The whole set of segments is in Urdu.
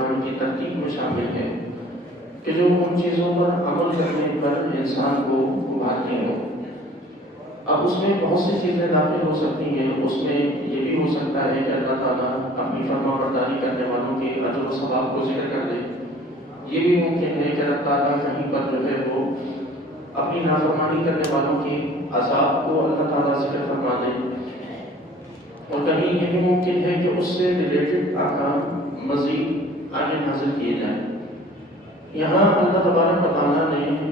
قرآن کی ترتیب میں شامل ہے کہ جو ان چیزوں پر عمل کرنے پر انسان کو ابھارتی ہوں۔ اب اس میں بہت سی چیزیں داخل ہو سکتی ہیں۔ اس میں یہ بھی ہو سکتا ہے کہ اللہ تعالیٰ اپنی فرما برداری کرنے والوں کے اجر و ثواب کو ذکر کر دے۔ یہ بھی ممکن ہے کہ اللہ تعالیٰ کہیں پر جو ہے وہ اپنی نافرمانی کرنے والوں کی عذاب کو اللہ تعالیٰ ذکر فرما دے، اور کہیں یہ بھی ممکن ہے کہ اس سے ریلیٹڈ احکام مزید آگے نازل کیے جائیں۔ یہاں اللہ تبارک و تعالیٰ نے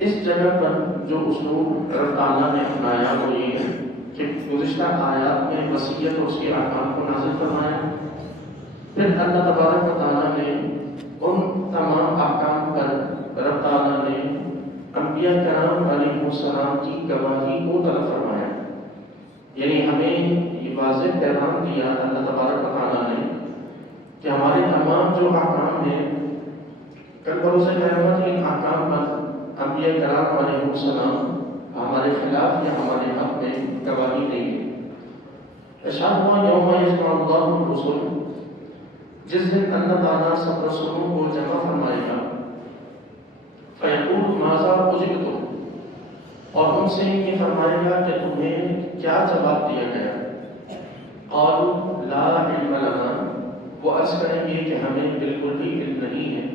اس جگہ پر جو اسلوب رب تعالیٰ نے اپنایا وہ یہ ہے کہ گزشتہ آیات میں وصیت اور اس کے احکام کو نازل فرمایا، پھر اللہ تبارک و تعالیٰ نے ان تمام احکام پر رب تعالیٰ نے انبیاء کرام علیہ السلام کی گواہی کو طلب فرمایا۔ یعنی ہمیں یہ واضح پیغام دیا اللہ تبارک و تعالیٰ نے کہ ہمارے تمام جو احکام ہیں کل بروز قیامت ان احکام پر انبیاء کرام علیہ السلام ہمارے خلاف یا ہمارے حق میں گواہی دیں گے۔ ارشاد ہوا یوم یجمع اللہ الرسل، جس دن اللہ تعالیٰ سب رسولوں کو جمع فرمائے گا، فیقول ماذا اجبتم، اور ان سے یہ فرمائے گا کہ تمہیں کیا جواب دیا گیا۔ قالوا لا علم لنا، وہ عرض کریں گے کہ ہمیں بالکل بھی علم نہیں ہے۔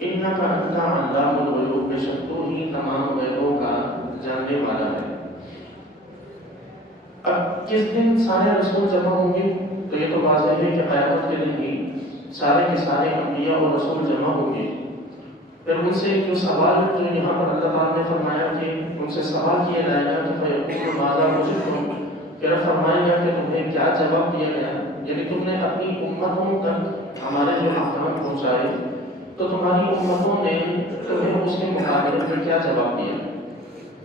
انک انت علام الغیوب، بے شک تو ہی تمام غیبوں کا جاننے والا ہے۔ اب کس دن سارے رسول جمع ہوں گے؟ تو یہ تو واضح ہے کہ قیامت کے دن ہی سارے کے سارے انبیاء اور رسول جمع ہوں گے۔ پھر ان سے جو سوال جو یہاں پر اللہ تعالیٰ نے فرمایا کہ ان سے سوال کیا جائے گا کہ فیقول ماذا اجبتم، کہ رب فرمائے گا کہ تمہیں کیا جواب دیا گیا، یعنی تم نے اپنی امتوں تک ہمارے جو احکام پہنچائے تو تمہاری امتوں نے تمہیں اس کے مقابلے میں کیا جواب دیا۔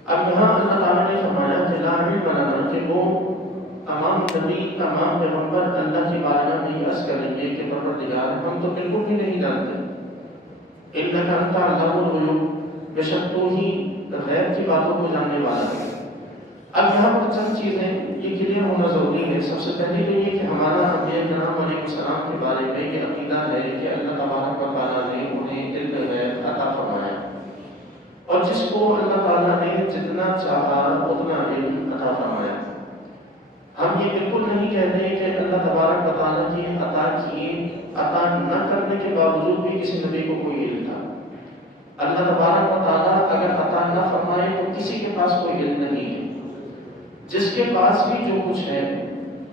اب یہاں اللہ تعالیٰ نے فرمایا کہ لا علم لنا، کہ وہ تمام نبی تمام پیغمبر اللہ کی بارگاہ میں عرض کریں گے کہ پروردگار ہم تو بالکل بھی نہیں جانتے۔ انک انت علام الغیوب، بے شک تو ہی غیب کی باتوں کو جاننے والا ہے۔ اب یہاں پر چند چیزیں یہ کلیئر ہونا ضروری ہے۔ سب سے پہلے تو یہ کہ ہمارا انبیاء کرام علیہ السلام کے بارے میں یہ عقیدہ ہے کہ اللہ تبارک و تعالیٰ نے انہیں علم غیب عطا فرمایا، اور جس کو اللہ تعالیٰ نے جتنا چاہا اتنا علم عطا فرمایا۔ ہم یہ بالکل نہیں کہتے کہ اللہ تبارک و تعالیٰ کی عطا نہ کرنے کے باوجود بھی کسی نبی کو کوئی علم تھا۔ اللہ تبارک و تعالیٰ اگر عطا نہ فرمائے تو کسی کے پاس کوئی علم نہیں ہے۔ جس کے پاس بھی جو کچھ ہے،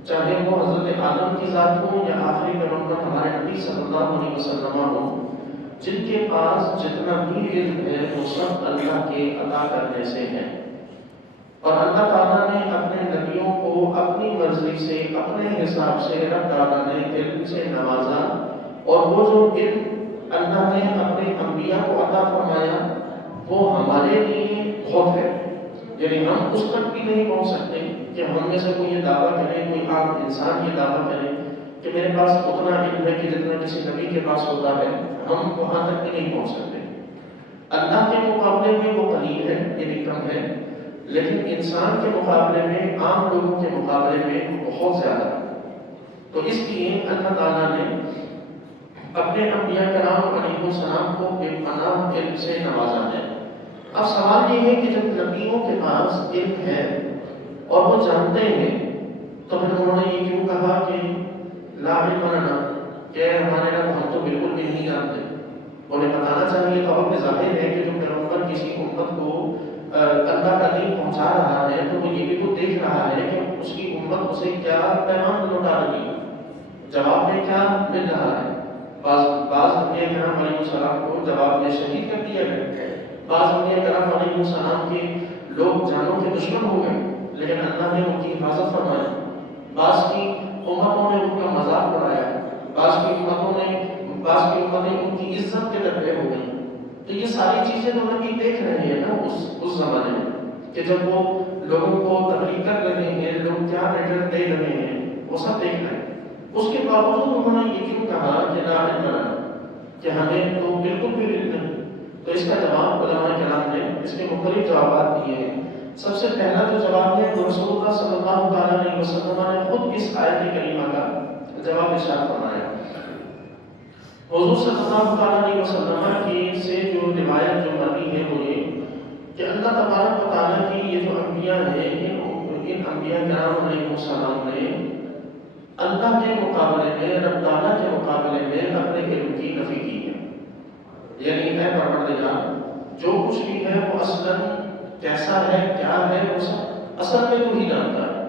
چاہے وہ حضرت آدم کی ذات ہو یا آخری پیغمبر ہمارے نبی صلی اللہ علیہ وسلم ہو، جن کے پاس جتنا بھی علم ہے وہ سب اللہ کے عطا کرنے سے ہے۔ اور اللہ تعالیٰ نے اپنے نبیوں کو اپنی مرضی سے اپنے حساب سے رب تعالیٰ نے علم سے نوازا، اور وہ جو علم اللہ نے اپنے انبیاء کو عطا فرمایا وہ ہمارے لیے بہت ہے۔ یعنی ہم اس تک بھی نہیں پہنچ سکتے کہ ہم میں سے کوئی یہ دعویٰ کرے، کوئی عام انسان یہ دعویٰ کرے کہ میرے پاس اتنا علم ہے کہ جتنا کسی نبی کے پاس ہوتا ہے، ہم وہاں تک بھی نہیں پہنچ سکتے۔ اللہ کے مقابلے میں وہ قلیل ہے، یہ بھی کم ہے، لیکن انسان کے مقابلے میں، عام لوگوں کے مقابلے میں بہت زیادہ ہے۔ تو اس لیے اللہ تعالیٰ نے اپنے انبیاء کرام علیہ السلام کو بے پناہ علم سے نوازا ہے۔ اب سوال یہ ہے کہ جب نبیوں کے پاس علم ہے اور وہ جانتے ہیں تو پھر انہوں نے یہ کیوں کہا کہ لا علم لنا، کہ ہمارے رب ہم تو بالکل بھی نہیں جانتے۔ انہیں بتانا چاہیے تو اب ظاہر ہے کہ جو پیغمبر کسی امت کو اللہ کا دین پہنچا رہا ہے تو وہ یہ بھی تو دیکھ رہا ہے کہ اس کی امت اسے کیا پیغام لوٹا رہی ہے، جواب میں کیا مل رہا ہے۔ بعض انبیاء کرام علیہ السلام کو جواب میں شہید کر دیا گیا، بعض انبیاء کرام علیہ السلام کے لوگ جانوں کے دشمن ہو گئے لیکن اللہ نے ان کی حفاظت فرمائی، بعض کی امتوں نے ان کا مذاق اڑایا، بعض کی امتیں ان کی عزت کے درپے ہو گئی۔ تو یہ ساری چیزیں تو نبی دیکھ رہے ہیں نا اس زمانے میں، کہ جب وہ لوگوں کو تبلیغ کر رہے ہیں، لوگ کیا میٹر دے رہے ہیں، وہ سب دیکھ رہے ہیں۔ اس کے باوجود انہوں نے یہ کیوں کہا کہ لا علم لنا، کہ ہمیں تو بالکل بھی علم نہیں۔ تو اس کا جواب علماء کرام نے اس کے مختلف جوابات دیے ہیں۔ سب سے پہلا جو جواب ہے وہ رسول اللہ صلی اللہ علیہ وسلم نے خود اس آیت کریمہ کا جواب ارشاد فرمایا۔ حضور صلی اللہ علیہ وسلم کی سے جو روایت جو مروی ہے وہ یہ کہ اللہ تبارک و تعالیٰ کی یہ جو انبیاء ہیں ان انبیاء کرام علیہ السلام نے اللہ کے مقابلے میں، رب تعالیٰ کے مقابلے میں اپنے علم کی نفی کی ہے. یعنی ہے پروردگار جو کچھ بھی ہے وہ اصلاً کیسا ہے کیا ہے وہ سب اصل میں تو ہی جانتا ہے.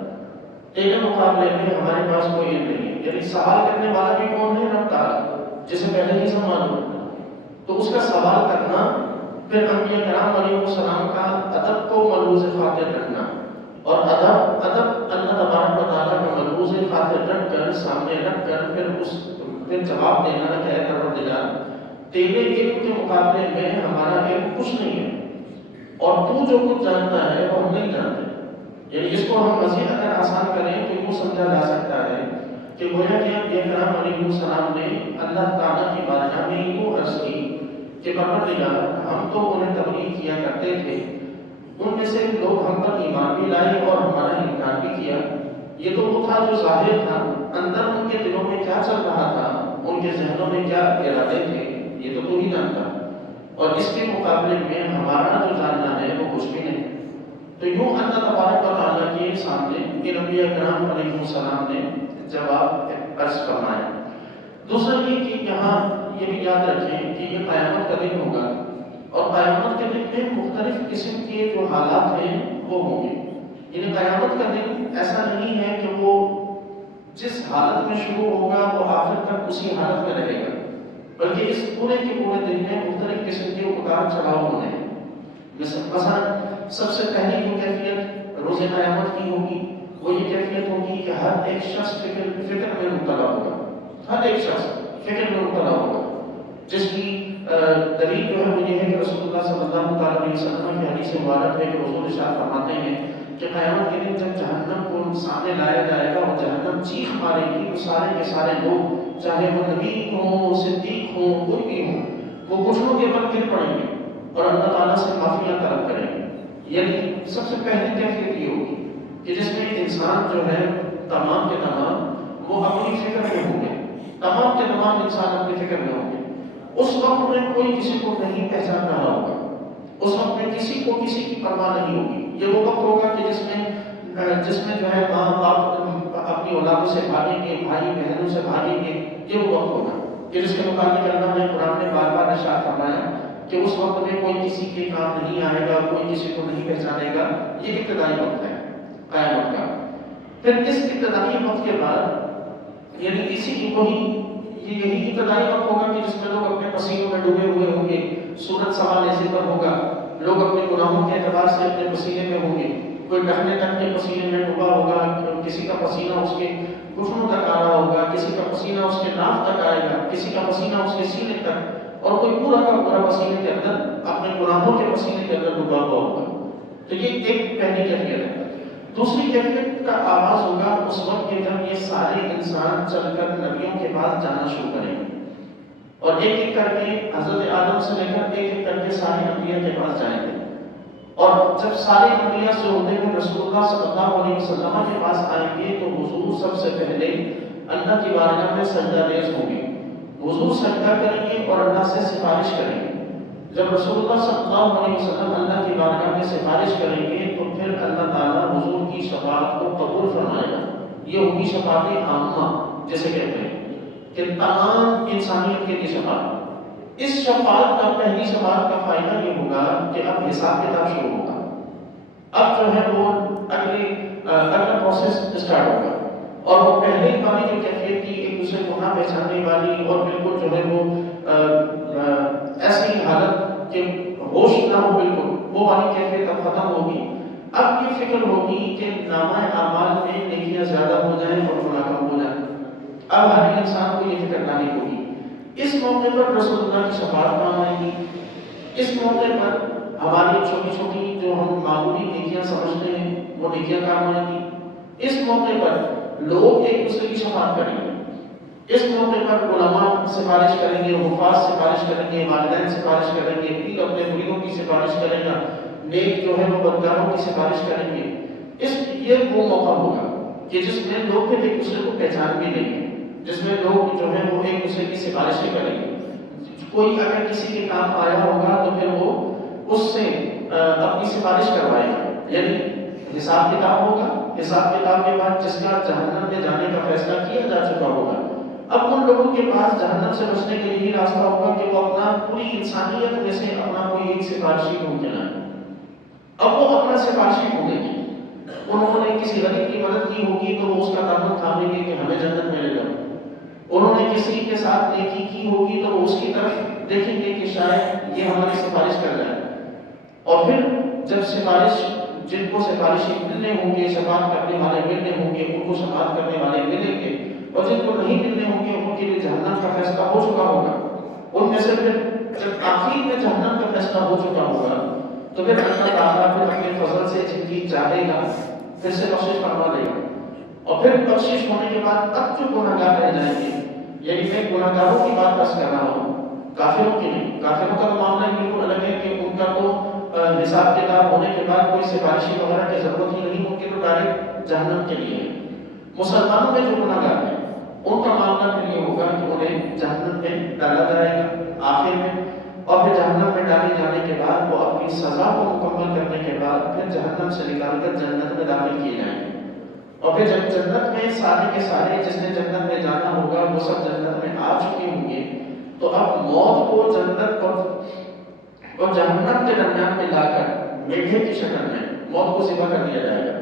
تیرے مقابلے میں ہمارے پاس کوئی علم نہیں ہے. یعنی سوال کرنے والا بھی کون ہے؟ رب تعالیٰ، جسے پہلے ہی سب معلوم ہے. تو اس کا سوال کرنا، پھر انبیاء کرام علیہ السلام کا ادب کو ملحوظ خاطر رکھنا، اور ادب اللہ تبارک و تعالیٰ کا ملحوظ خاطر رکھ کر سامنے رکھ کر پھر جواب دینا کہ اے پروردگار تیرے علم کے مقابلے میں ہمارا علم کچھ نہیں ہے، اور تو جو کچھ جانتا ہے وہ ہم نہیں جانتے. یعنی اس کو ہم مزید اگر آسان کریں تو یوں سمجھا جا سکتا ہے کہ گویا کہ انبیاء کرام علیہ السلام نے اللہ تعالیٰ کی بارگاہ میں یوں عرض کی کہ پروردگار ہم تو انہیں تبلیغ کیا کرتے تھے، ان میں سے لوگ ہم پر ایمان بھی لائے اور ہمارا انکار بھی کیا. یہ تو وہ تھا جو ظاہر تھا، اندر ان کے دلوں میں کیا چل رہا تھا، ان کے ذہنوں میں کیا ارادے تھے، یہ تو ہی جانتا. اور اس کے مقابلے میں ہمارا جو جاننا ہے وہ کچھ بھی نہیں. تو یوں اللہ تبارک و تعالیٰ کے سامنے ان انبیاء کرام علیہ السلام نے جواب عرض فرمایا. دوسرا یہ کہ یہاں یہ بھی یاد رکھیں کہ یہ قیامت کا دن ہوگا، اور قیامت کے دن میں مختلف قسم کے جو حالات ہیں وہ ہوں گے. یعنی قیامت کا دن ایسا نہیں ہے کہ وہ جس حالت میں شروع ہوگا وہ آخر تک اسی حالت میں رہے گا، بلکہ اس پورے کے پورے دن میں مختلف قسم کے اتار چڑھاؤ ہونے ہیں. مثلا سب سے پہلی جو کیفیت روز قیامت کی ہوگی وہ یہ کیفیت ہوگی کہ ہر ایک شخص فکر میں مبتلا ہوگا. ہر ایک شخص فکر میں مبتلا ہوگا، جس کی دلیل جو ہے وہ یہ ہے کہ رسول اللہ صلی اللہ علیہ وسلم کی حدیث مبارک ہے کہ حضور ارشاد فرماتے ہیں کہ قیامت کے دن جب جہنم کو سامنے لایا جائے گا اور جہنم چیخ مارے گی تو سارے کے سارے لوگ، چاہے وہ نبی ہوں، صدیق ہوں، کوئی بھی ہوں، وہ گھٹنوں کے بل گر پڑیں گے اور اللہ تعالیٰ سے معافیاں طلب کریں گے. یعنی سب سے پہلی کیفیت یہ ہوگی کہ جس میں انسان جو ہے تمام کے تمام وہ اپنی فکر میں ہوں گے، تمام کے تمام انسان اپنی فکر میں ہوں گے. اس وقت میں کوئی کسی کو نہیں پہچان رہا ہوگا، اس وقت میں کسی کو کسی کی پرواہ نہیں ہوگی. یہ وہ وقت ہوگا کہ جس میں جو ہے ماں باپ اپنی اولادوں سے بھاگیں گے، بھائی بہنوں سے بھاگیں گے. یہ وہ وقت ہوگا کہ جس کے متعلق اللہ نے قرآن میں بار بار ارشاد فرمایا کہ اس وقت میں کوئی کسی کے کام نہیں آئے گا، کوئی کسی کو نہیں پہچانے گا. یہ ابتدائی وقت ہے قیامت کا. پھر اس ابتدائی وقت کے بعد یعنی یہی ابتدائی وقت ہوگا کہ جس میں لوگ اپنے پسینوں میں ڈوبے ہوئے ہوں گے. سورج سوال ایسے پر ہوگا، لوگ اپنے گناہوں کے اعتبار سے اپنے پسینے میں ہوں گے. کوئی ڈھکنے تک کے پسینے میں ڈوبا ہوگا، کسی کا پسینہ اس کے گھٹنوں تک آ رہا ہوگا، کسی کا پسینہ اس کے ناف تک آئے گا، کسی کا پسینہ اس کے سینے تک، اور کوئی پورا کا پورا پسینے کے اندر اپنے گناہوں کے پسینے کے اندر ڈوبا ہوا ہوگا. تو یہ ایک پہلی کیفیت ہے. دوسری کیفیت کا آغاز ہوگا اس وقت کہ جب یہ سارے انسان چل کر نبیوں کے پاس جانا شروع کریں گے، اور ایک ایک کر کے حضرت آدم سے لے کر ایک ایک کر کے سارے انبیاء کے پاس جائیں گے. اور جب سارے انبیاء سے ہوتے ہوئے رسول اللہ صلی اللہ علیہ وسلم کے پاس آئیں گے تو حضور سب سے پہلے اللہ کی بارگاہ میں سجدہ ریز ہوں گے. حضور سجدہ کریں گے اور اللہ سے سفارش کریں گے. جب رسول اللہ صلی اللہ علیہ وسلم اللہ کی بارگاہ میں سفارش کریں گے تو پھر اللہ تعالیٰ حضور کی شفاعت کو قبول فرمائے گا. یہ ہوگی شفاعت عامہ جسے کہتے ہیں کہ تمام انسانیت کے لیے شفاعت. اس شفاعت کا پہلی شفاعت کا فائدہ یہ ہوگا کہ اب حساب کتاب شروع ہوگا. اب جو ہے وہ اگلا پروسیس اسٹارٹ ہوگا، اور وہ پہلے والی جو کیفیت تھی ایک دوسرے کو نہ پہچاننے والی اور بالکل جو ہے وہ ایسی حالت کہ ہوش نہ ہو بالکل، وہ والی کیفیت اب ختم ہوگی. اب یہ فکر ہوگی کہ نامہ اعمال میں نیکیاں زیادہ ہو جائیں اور گناہ کم ہو جائیں. اب ہر انسان کو یہ فکر نہیں ہوگی. اس موقع پر رسول اللہ کی شفاعت کام آئے گی. اس موقع پر ہماری چھوٹی چھوٹی جو ہم معمولی نیکیاں سمجھتے ہیں وہ نیکیاں کام آئیں گی. اس موقع پر لوگ ایک دوسرے کی شفاعت کریں گے. اس موقع پر علماء سفارش کریں گے، حفاظ سفارش کریں گے، والدین سفارش کریں گے، پیر اپنے مریدوں کی سفارش کریں گا، نیک جو ہے وہ بدکاروں کی سفارش کریں گے. یہ وہ موقع ہوگا کہ جس میں لوگ پھر ایک دوسرے کو پہچان بھی لیں گے، جس میں لوگ جو ہے وہ ایک دوسرے دوسرے کی سفارشیں کریں گے. کوئی اگر کسی کے کام آیا ہوگا تو پھر وہ اس سے اپنی سفارش کروائے گا. یعنی حساب کتاب ہوگا، حساب کتاب کے بعد جس کا جہنم میں جانے کا فیصلہ کیا جا چکا ہوگا، اب ان لوگوں کے پاس جہنم سے بچنے کے لیے راستہ ہوگا کہ وہ اپنا پوری انسانیت میں سے اپنا کوئی ایک سفارشی ڈھونڈ کے لائیں. اب وہ اپنا سفارشی ڈھونڈیں گے. انہوں نے کسی غریب کی مدد کی ہوگی تو وہ اس کا تعلق تھامیں گے کہ ہمیں جنت میں لے جاؤ. انہوں نے کسی کے ساتھ نیکی کی ہوگی تو وہ اس کی طرف دیکھیں گے کہ شاید یہ ہماری سفارش کر جائے. اور پھر جب سفارش، جن کو سفارشی ملنے ہوں گے، شفاعت کرنے والے ملنے ہوں گے، ان کو شفاعت کرنے والے ملیں گے، اور جن کو نہیں ملنے ہوں گے ان کے لیے جہنم کا فیصلہ ہو چکا ہوگا. ان میں سے پھر جب آخر میں جہنم کا فیصلہ ہو چکا ہوگا تو پھر اللہ تعالیٰ پھر اپنے فضل سے جن کی چاہے گا پھر سے بخشش فرما دے گا. اور پھر بخشش ہونے کے بعد اب جو گناہگار رہ جائیں گے، یعنی میں گناہگاروں کی بات بس کر رہا ہوں، کافروں کی نہیں. کافروں کا تو معاملہ بالکل الگ ہے کہ ان کا تو حساب کتاب ہونے کے بعد کوئی سفارشی وغیرہ کی ضرورت ہی نہیں، ان کے تو ڈائریکٹ جہنم کے لیے ہے. مسلمانوں میں جو گناہگار ہیں ان کا معاملہ پھر یہ ہوگا کہ انہیں جہنم میں ڈالا جائے گا آخر میں، اور پھر جہنم میں ڈالے جانے کے بعد وہ اپنی سزا کو مکمل کرنے کے بعد پھر جہنم سے نکال کر جنت میں داخل کیے جائیں گے. اور پھر جب جنت میں سارے کے سارے جس نے جنت میں جانا ہوگا وہ سب جنت میں آ چکے ہوں گے، تو اب موت کو جنت اور جہنم کے درمیان میں لا کر میڈھے کی شکل میں موت کو ذبح کر دیا جائے گا.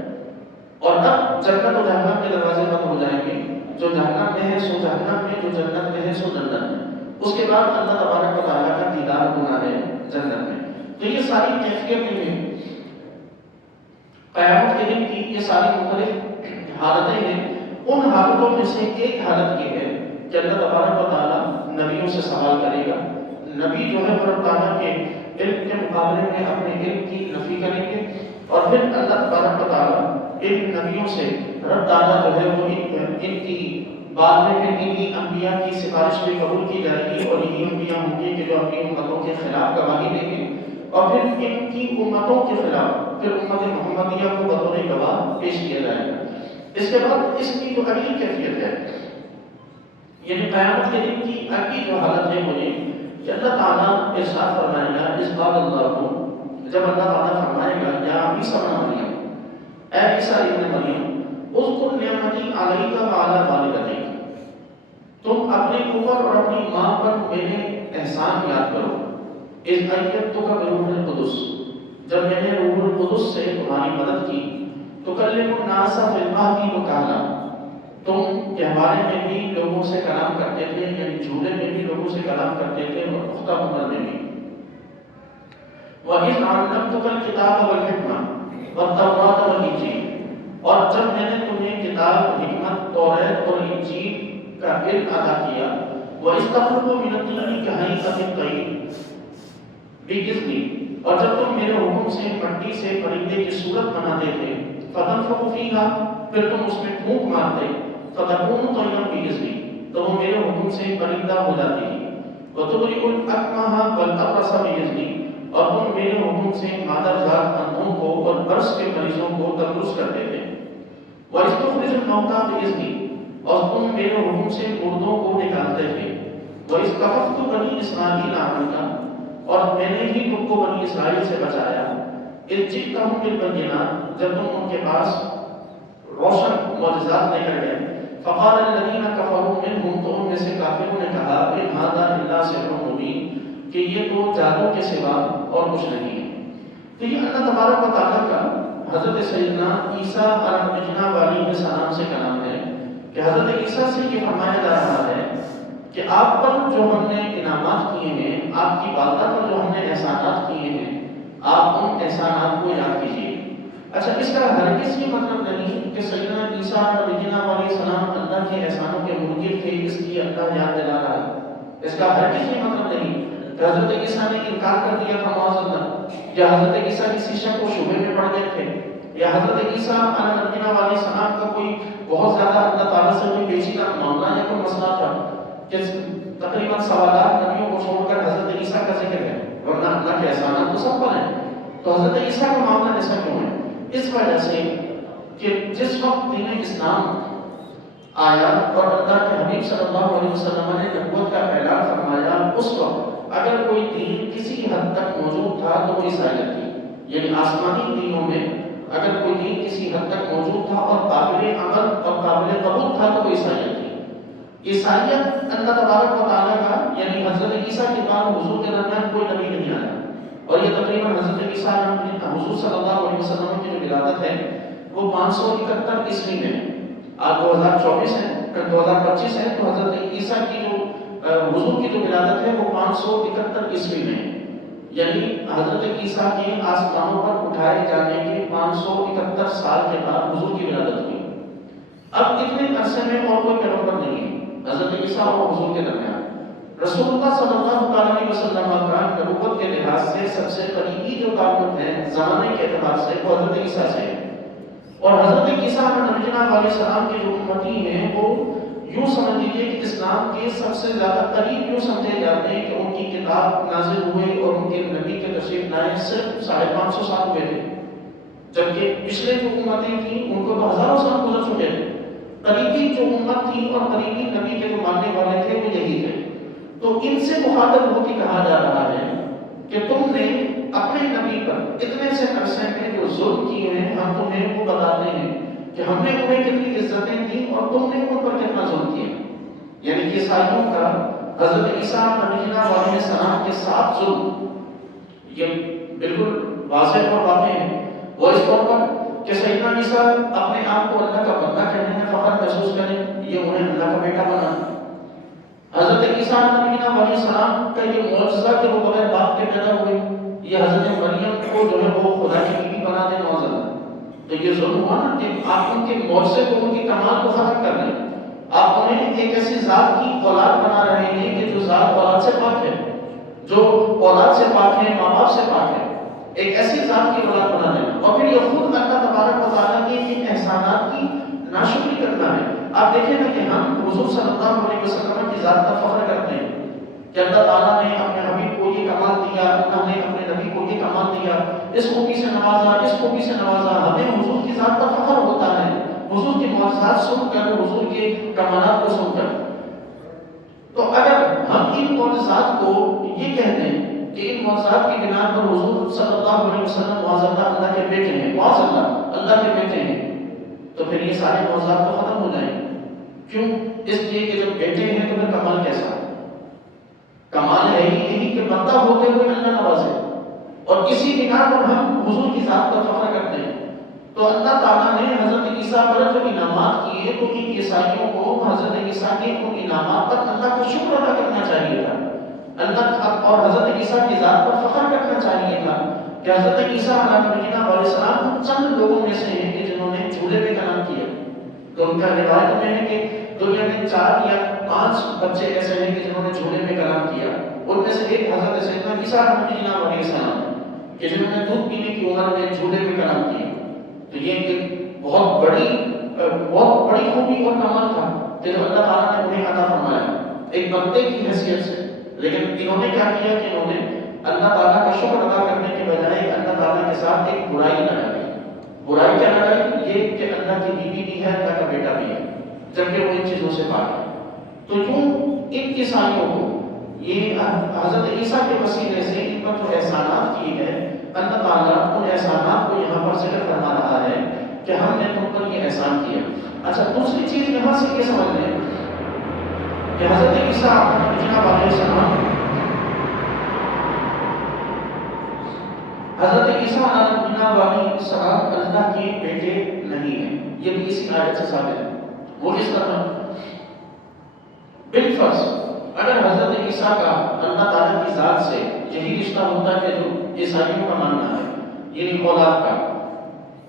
اور اب جنت و جہنم کے دروازے بند ہو جائیں گے. جو جہنم میں ہے سو جہنم میں، جو جنت میں ہے سو جنت میں. اس کے بعد اللہ تبارک و تعالیٰ کا دیدار ہونا ہے جنت میں. تو یہ ساری کیفیتیں ہیں قیامت کے دن کی، یہ ساری مختلف حالتیں ہیں. ان حالتوں میں سے ایک حالت یہ ہے کہ اللہ تبارک و تعالیٰ نبیوں سے سوال کرے گا. نبی جو ہے رب تعالیٰ کے علم کے مقابلے میں اپنے علم کی نفی کریں گے، اور پھر اللہ تبارک و تعالیٰ ان نبیوں سے رب تعالیٰ جو ہے وہ ان کی بعد میں پھر انہی انبیاء کی سفارش بھی قبول کی جائے گی، اور یہی انبیاء ہوں گے کہ جو اپنی امتوں کے خلاف گواہی دیں گے، اور پھر ان کی امتوں کے خلاف پھر امت محمدیہ کو بطور گواہ پیش کیا جائے گا. اس کے بعد اس کی جو اگلی کیفیت ہے، یعنی قیامت کے دن کی اگلی جو حالت ہے وہ یہ کہ اللہ تعالیٰ ارشاد فرمائے گا، اس بات اللہ کو جب اللہ تعالیٰ فرمائے گا یا عیسیٰ ابن مریم، اے عیسیٰ ابن مریم، اذکر نعمتی علیک وعلی والدتک، تم اپنے اوپر اور اپنی ماں پر میرے احسان یاد کرو. اذ ایدتک بروح القدس، جب میں نے روح القدس سے تمہاری مدد کی. تکلم الناس فی المہد وکہلا، تم گہوارے میں بھی لوگوں سے کلام کرتے تھے، یعنی جھولے میں بھی لوگوں سے کلام کرتے تھے، اور پختہ عمر میں بھی. وَإِذْ عَلَّمْتُكَ الْكِتَابَ وَالْحِکْمَةَ وَالتَّوْرَاةَ وَالْإِنجِیلَ، اور جب میں نے تمہیں کتاب، حکمت، توریت اور انجیل کا علم عطا کیا. وَإِذْ تَخْلُقُ مِنَ الطِّينِ كَهَيْئَةِ الطَّيْرِ بِإِذْنِی، اور جب تم میرے حکم سے مٹی سے پرندے کی صورت بناتے تھے. فَتَنفُخُ فِیہا، پھر تم اس میں پھونک مارتے. فَتَكُونُ طَيْرًا بِإِذْنِی، تو وہ میرے حکم سے پرندہ ہو جاتی ہے. وَتُبْرِئُ الْأَكْمَحَ وَالْأَبْرَصَ بِإِذْنِی، اور تم میرے حکم سے مادرزاد اندھوں کو اور برس کے مریضوں کو تندرست کرتے تھے. وَإِذْ تُخْرِجُ الْمَوْتَىٰ بِإِذْنِی، اور تم میرے حکم سے مردوں کو نکالتے تھے. وَإِذْ كَفَفْتُ بَنِي إِسْرَائِیلَ عَنْکَ، اور میں نے ہی تم کو بنی اسرائیل سے بچایا. اِذْ جِئْتَهُم بِالْبَیِّنَاتِ، جب تم ان کے پاس روشن معجزات لے کر گئے. فَقَالَ الَّذِينَ كَفَرُوا مِنْهُمْ، تو ان میں سے کافروں نے کہا، إِنْ هَٰذَا إِلَّا سِحْرٌ مُّبِینٌ، کہ یہ تو جادو کے سوا اور کچھ نہیں ہے. تو یہ اللہ تبارک و تعالیٰ کا حضرت سیدنا عیسیٰ علیہ السلام سے کلام ہے کہ حضرت عیسیٰ سے یہ فرمایا جا رہا ہے کہ آپ پر جو ہم نے انعامات کیے ہیں، آپ کی والدہ پر جو ہم نے احسانات کیے ہیں، آپ ان احسانات کو یاد کیجیے. اچھا، اس کا ہرگز یہ مطلب نہیں کہ سیدنا عیسیٰ علیہ السلام اللہ کے احسانوں کے منکر تھے اس لیے اللہ یاد دلا رہا ہے. اس کا ہرگز یہ مطلب نہیں کہ حضرت عیسیٰ نے انکار کر دیا تھا معاذ اللہ، یا حضرت عیسیٰ کسی شک و شبہے میں پڑ گئے تھے، یا حضرت عیسیٰ علیہ السلام کا کوئی بہت زیادہ اللہ تعالیٰ سے کوئی پیچیدہ معاملہ یا کوئی مسئلہ تھا کہ تقریباً سوالات نبیوں کو چھوڑ کر حضرت عیسیٰ کا ذکر ہے، ورنہ اللہ کے احسانات تو سب پر ہیں. تو حضرت عیسیٰ کا معاملہ ایسا کیوں ہے؟ اس وجہ سے کہ جس وقت دین اسلام آیا اور اللہ کے حبیب صلی اللہ علیہ وسلم نے نبوت اس وقت اگر کوئی دین کسی حد تک موجود تھا تو وہ عیسائیت تھی، یعنی آسمانی دینوں میں اگر کوئی دین کسی حد تک موجود تھا اور قابل عمل اور قابل قبول تھا تو وہ عیسائیت تھی۔ عیسائیت اللہ تبارک و تعالیٰ کا، یعنی حضرت عیسیٰ کے بعد حضور کے درمیان کوئی نبی نہیں آیا، اور یہ تقریباً حضرت عیسیٰ حضور صلی اللہ علیہ وسلم کی جو ولادت ہے وہ 571 عیسوی میں، آج 2024 ہے، 2025 ہے، تو حضرت عیسیٰ کی جو حضور کی جو ولادت ہے وہ 571 عیسوی میں، یعنی حضرت عیسیٰ کے آسمانوں پر اٹھائے جانے کے 571 سال کے بعد حضور کی ولادت ہوئی۔ اب اتنے عرصے میں اور کوئی پیغمبر نہیں ہے حضرت عیسیٰ اور حضور کے درمیان۔ رسول اللہ صلی اللہ علیہ وسلم کا نبوت کے لحاظ سے سب سے قریبی جو تعلق ہے زمانے کے اعتبار سے وہ حضرت عیسیٰ سے ہے، اور حضرت عیسیٰ علیہ السلام کے جو امتی ہیں وہ یوں سمجھ لیجیے کہ اسلام کے سب سے زیادہ قریب یوں سمجھے جاتے ہیں کہ ان کی کتاب نازل ہوئے اور ان کے نبی کے تشریف لائے صرف 550 سال ہوئے تھے، جبکہ پچھلے جو امتیں تھیں ان کو تو ہزاروں سال گزر چکے تھے۔ قریبی جو امت تھی اور قریبی نبی کے جو ماننے والے تھے وہ یہی تھے، تو ان سے مخاطب ہو کے کہا جا رہا ہے کہ تم نے اپنے نبی پر اتنے سے عرصے میں جو ظلم کیے ہیں ہم تمہیں وہ بتاتے ہیں کہ ہم نے انہیں کتنی عزتیں دی اور تم نے ان پر کتنا ظلم کیا، یعنی کہ عیسائیوں کا حضرت عیسیٰ علیہ السلام کے ساتھ ظلم یہ بالکل واضح اور واضح ہے۔ وہ اس طور پر کہ سیدنا عیسیٰ اپنے آپ کو اللہ کا بندہ کہنے میں فخر محسوس کریں، یہ انہیں اللہ کا بیٹا بنا۔ حضرت عیسیٰ علیہ السلام کا یہ معجزہ کہ وہ بغیر باپ کے پیدا ہوئے، یہ حضرت مریم کو جو ہے وہ خدا کی بیوی بنا دے، معاذ اللہ، تو یہ ظلم ہوا نا کہ آپ ان کے معجزے کو، ان کی کمال کو ختم کر رہے ہیں، آپ انہیں ایک ایسی ذات کی اولاد بنا رہے ہیں کہ جو ذات اولاد سے پاک ہے، جو اولاد سے پاک ہے، ماں باپ سے پاک ہے، ایک ایسی ذات کی اولاد بنا رہے ہیں، اور پھر یہ خود اللہ تبارک و تعالیٰ کے ان احسانات کی ناشکری کرنا ہے۔ آپ دیکھیں نا کہ ہم حضور صلی اللہ علیہ وسلم کی ذات کا فخر کرتے ہیں کہ اللہ تعالیٰ نے اپنے حبیب کو یہ کمال دیا، اللہ نے اپنے نبی کو یہ کمال دیا، اس خوبی سے نوازا، اس خوبی سے نوازا، ہمیں حضور کی ذات کا فخر ہوتا ہے، حضور کے معجزات سن کر، حضور کے کمالات کو سن کر۔ تو اگر ہم ان معجزات کو یہ کہتے ہیں کہ ان معجزات کی بنا پر حضور صلی اللہ علیہ وسلم معاذ اللہ اللہ کے بیٹے ہیں، معاذ اللہ اللہ کے بیٹے ہیں، تو پھر یہ سارے معجزات تو ختم ہو جائیں گے۔ کیوں؟ اس لیے کہ جب بیٹے ہیں تو پھر کمال کیسا ہے؟ کمال ہے ہی یہی کہ بندہ ہوتے ہوئے اللہ نوازے، اور اسی بنا پر ہم حضور کی ذات پر فخر کرتے ہیں۔ تو اللہ تعالیٰ نے حضرت عیسیٰ پر جو انعامات کیے تو ان عیسائیوں کو حضرت عیسیٰ کے ان انعامات پر اللہ کا شکر ادا کرنا چاہیے تھا، اللہ اور حضرت عیسیٰ کی ذات پر فخر کرنا چاہیے تھا کہ حضرت عیسیٰ علیہ السلام ان چند لوگوں میں سے ہیں کہ جنہوں نے جھولے میں کلام کیا۔ تو ان کا روایت میں ہے کہ دنیا میں 4 یا 5 بچے ایسے ہیں کہ جنہوں نے جھولے میں کلام کیا، ان میں سے ایک حضرت سیدنا عیسیٰ علیہ السلام کہ جنہوں نے دودھ پینے کی عمر میں جھولے میں کلام کیا۔ تو یہ ایک بہت بڑی خوبی اور کمال تھا کہ جو اللہ تعالیٰ نے انہیں عطا فرمایا ایک بندے کی حیثیت سے، لیکن انہوں نے کیا کیا کہ انہوں نے اللہ تعالیٰ کا شکر ادا کرنے کے بجائے اللہ تعالیٰ کے ساتھ ایک برائی لگائی۔ برائی کیا لگائی؟ یہ کہ اللہ کی بیوی بھی ہے، اللہ کا بیٹا بھی ہے، جبکہ وہ ان چیزوں سے پاک ہے۔ تو یوں ان عیسائیوں کو یہ حضرت عیسیٰ کے وسیلے سے ان پر جو احسانات کیے گئے، اللہ تعالیٰ ان احسانات کو یہاں پر ذکر فرما رہا ہے کہ ہم نے تم پر یہ احسان کیا۔ اچھا، دوسری چیز یہاں سے یہ سمجھ لیں کہ حضرت عیسیٰ علیہ السلام حضرت عیسیٰ علیہ السلام اللہ کے بیٹے نہیں ہیں، یہ بھی اسی آیت سے ثابت ہے۔ وہ اس طرح بالفرض اگر حضرت عیسیٰ کا اللہ تعالیٰ کی ذات سے یہی رشتہ ہوتا ہے جو عیسائیوں کا ماننا ہے، یعنی اولاد کا،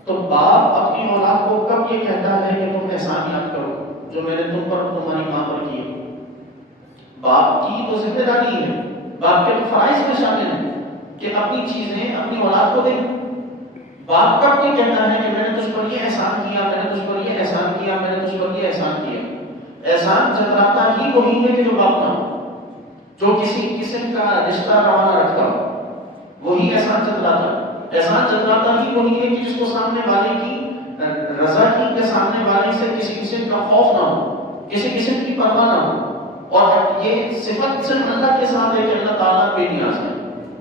تو باپ اپنی اولاد کو کب یہ کہتا ہے کہ تم احسان یاد کرو جو میں نے تم پر تمہاری ماں پر کیے؟ باپ کی تو ذمہ داری ہے، باپ کے فرائض میں شامل ہے کہ اپنی چیزیں اپنی اولاد کو دیں۔ باپ کب یہ کہتا ہے کہ میں نے تجھ پر یہ احسان کیا، میں نے تجھ پر یہ احسان کیا، میں نے تجھ پر یہ احسان کیا؟ احسان جتلاتا ہی وہی ہے کہ جو باپ نہ ہو، جو کسی قسم کا رشتہ روانہ رکھتا ہو، وہی احسان جتلاتا۔ احسان جتلاتا ہی وہی ہے کہ جس کو سامنے والے کی رضا کی، کہ سامنے والے سے کسی قسم کا خوف نہ ہو، کسی قسم کی پرواہ نہ ہو، اور یہ صفت صرف اللہ کے ساتھ ہے کہ اللہ تعالیٰ بے نیاز ہے،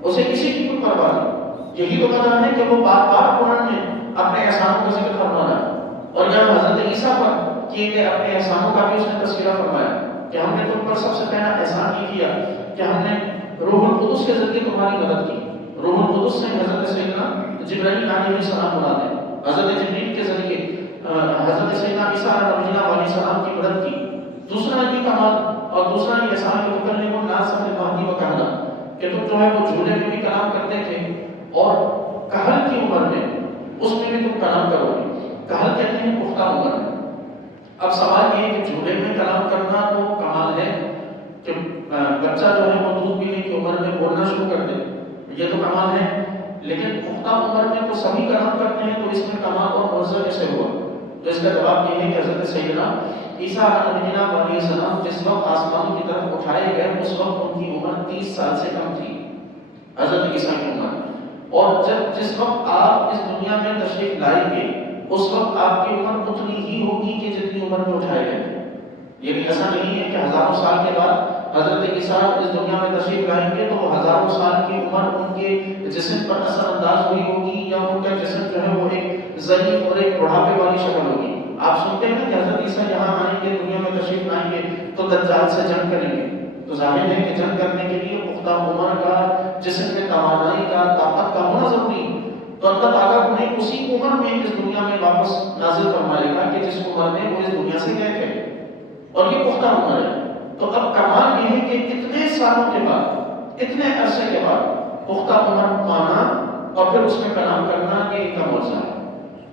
اسے کسی کی کوئی پرواہ نہیں۔ یہی تو وجہ ہے کہ وہ بار بار قرآن میں اپنے احسانوں کا ذکر فرما رہا ہے، اور یہاں حضرت عیسیٰ پر کیے گئے اپنے احسانوں کا بھی اس نے تذکرہ فرمایا کہ ہم نے تم پر سب سے پہلا احسان یہ کیا کہ ہم نے روح القدس کے ذریعے تمہاری مدد کی۔ روح القدس سے حضرت سیدنا جبرائیل علیہ السلام مراد ہے، حضرت جبرائیل کے ذریعے حضرت سیدنا عیسیٰ علیہ السلام کی مدد کی۔ دوسرا یہ کمال اور دوسرا یہ احسان کہ تکلم الناس بالمہدی وکہلا، کہ تم جو ہے وہ جھولے میں بھی کلام کرتے تھے اور کہل کی عمر میں اس میں بھی تم کلام کرو گے۔ کہل کہتے ہیں پختہ عمر میں۔ اب سوال یہ ہے کہ جھولے میں کلام کرنا تو کمال ہے کہ بچہ جو ہے وہ دودھ پینے کی عمر میں بولنا شروع کر دے، یہ تو کمال ہے، لیکن پختہ عمر میں تو سبھی کلام کرتے ہیں، تو اس میں کمال اور معجزہ کیسے ہوا؟ تو اس کا جواب یہ ہے کہ حضرت سیدنا عیسیٰ علیہ السلام جس وقت آسمانوں کی طرف اٹھائے گئے اس وقت ان کی عمر 30 سال سے کم تھی، حضرت عیسیٰ کی عمر۔ اور جس وقت آپ اس دنیا میں تشریف لائیں گے اس وقت آپ کی عمر اتنی ہی ہوگی کہ جتنی عمر میں اٹھائے گئے تھے۔ یعنی ایسا نہیں ہے کہ ہزاروں سال کے بعد حضرت عیسیٰ اس دنیا میں تشریف لائیں گے تو ہزاروں سال کی عمر ان کے جسم پر اثر انداز ہوئی ہوگی، یا ان کا جسم جو ہے وہ ایک ضعیف اور ایک بڑھاپے والی شکل ہوگی۔ آپ سنتے ہیں کہ حضرت عیسیٰ یہاں آئیں گے، دنیا میں تشریف لائیں گے تو دجال سے جنگ کریں گے، تو ظاہر ہے کہ جنگ کرنے کے لیے پختہ عمر کا، جسم میں توانائی کا، طاقت کا ہونا ضروری ہے۔ تو اللہ تعالیٰ انہیں اسی عمر میں اس دنیا میں واپس نازل فرمائے گا کہ جس عمر میں وہ اس دنیا سے گئے تھے، اور یہ پختہ عمر ہے۔ تو اب کمال یہ ہے کہ اتنے سالوں کے بعد، اتنے عرصے کے بعد پختہ عمر پانا اور پھر اس میں کلام کرنا، یہ ایک کا معجزہ ہے۔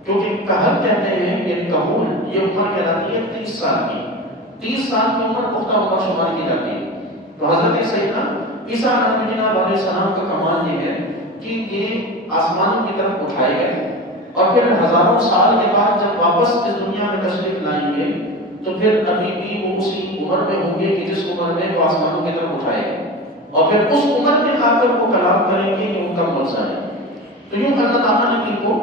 کیونکہ کہل کہتے ہیں یعنی قبول، یہ عمر کہلاتی ہے 30 سال کی۔ 30 سال کی عمر پختہ عمر شمار کی جاتی ہے۔ تو حضرت سیدنا عیسیٰ علیہ السلام کا کمال یہ ہے کہ یہ آسمانوں کی طرف اٹھائے گئے، اور پھر ہزاروں سال کے بعد جب واپس اس دنیا میں تشریف لائیں گے تو پھر ابھی بھی وہ اسی عمر میں ہوں گے کہ جس عمر میں وہ آسمانوں کی طرف اٹھائے گئے، اور پھر اس عمر میں آ کر وہ کلام کریں گے، یہ ان کا معجزہ ہے۔ تو یوں اللہ تعالیٰ نے ان کو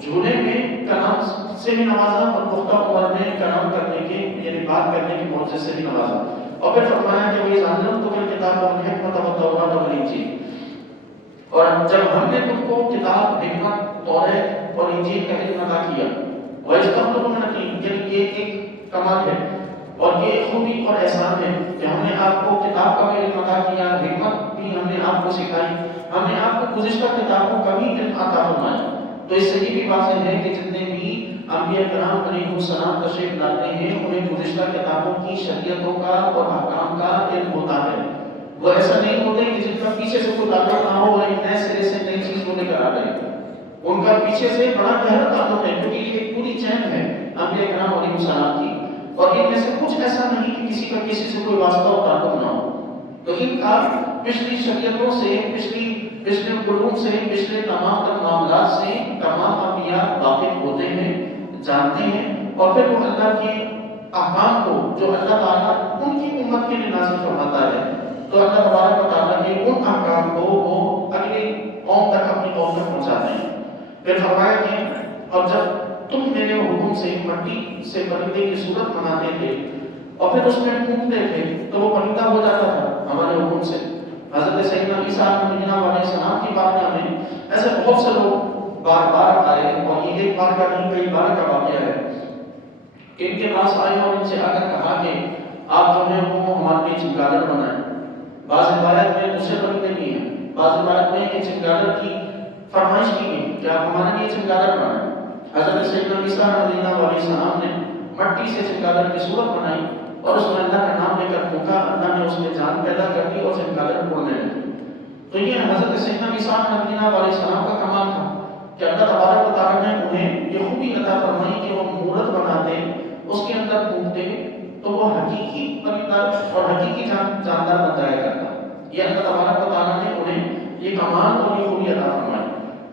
جھولے میں کلام سے بھی نوازا اور پختہ عمر میں کلام کرنے کے یعنی بات کرنے کے معجزے سے بھی نوازا، اور پھر فرمایا کہ وہ ظالم کو کتاب اور حکمت و توراۃ اور انجیل، اور جب ہم نے تم کو کتاب، حکمت، تورات اور انجیل کا علم عطا کیا، وَإِذْ یعنی یہ ایک کمال ہے اور یہ خوبی اور احسان ہے کہ ہم نے آپ کو کتاب کا بھی علم عطا کیا، حکمت بھی ہم نے آپ کو سکھائی، ہم نے آپ کو گزشتہ کتابوں کا بھی علم عطا فرمایا۔ تو اس سے یہ بھی واضح ہے کہ جتنے بھی انبیاء کرام علیہ السلام تشریف لاتے ہیں انہیں گزشتہ کتابوں کی شریعتوں کا اور احکام کا علم ہوتا ہے۔ وہ ایسا نہیں ہوتے کہ جن کا پیچھے سے کوئی تعلق نہ ہو اور ایک نئے سرے سے نئی چیز کو لے کر آ گئے، ان کا پیچھے سے بڑا گہرا تعلق ہے، کیونکہ یہ ایک پوری چین ہے انبیاء کرام علیہ السلام کی، اور ان میں سے کچھ ایسا نہیں کہ کسی کا کسی سے کوئی واسطہ اور تعلق نہ ہو۔ تو ان کا پچھلی شریعتوں سے، پچھلے علوم سے، پچھلے تمام تر معاملات سے تمام انبیاء واقف ہوتے ہیں، جانتے ہیں، اور پھر وہ اللہ کے احکام کو جو اللہ تعالیٰ ان کی امت کے لیے نازل فرماتا ہے، تو اللہ تبارک و تعالیٰ کے ان احکام کو وہ اگلی قوم تک، اپنی قوم تک پہنچاتے ہیں۔ پھر فرمایا کہ اور جب تم میرے حکم سے مٹی سے پرندے کی صورت بناتے تھے اور پھر اس میں پھونکتے تھے تو وہ پرندہ ہو جاتا تھا ہمارے حکم سے۔ حضرت سیدنا عیسیٰ علیہ السلام کی بارگاہ میں ایسے بہت سے لوگ بار بار آئے، اور یہ ایک بار کا نہیں کئی بار کا واقعہ ہے کہ ان کے پاس آئے اور ان سے آ کر کہا کہ آپ جو ہے وہ ہمارے لیے چمگادڑ بنائیں۔ بعض روایت میں دوسرے پرندے بھی ہیں، بعض روایت میں کہ چمگادڑ کی فرمائش کی گئی کہ آپ ہمارے لیے چمگادڑ بنائیں۔ حضرت سیدنا عیسیٰ علیہ السلام نے مٹی سے چمگادڑ کی صورت بنائی اور اس میں اللہ کا نام لے کر پھونکا، اللہ نے اس میں جان پیدا کر دی اور چمگادڑ اڑنے لگی۔ تو یہ حضرت سیدنا عیسیٰ علیہ السلام کا کمال تھا کہ اللہ تبارک و تعالیٰ نے انہیں یہ خوبی عطا فرمائی کہ وہ مورت بناتے، اس کے اندر پھونکتے تو وہ حقیقی پرندہ اور حقیقی جاندار بن جایا کرتا۔ یہ اللہ تبارک و تعالیٰ نے انہیں یہ کمال اور یہ خوبی عطا فرمائی۔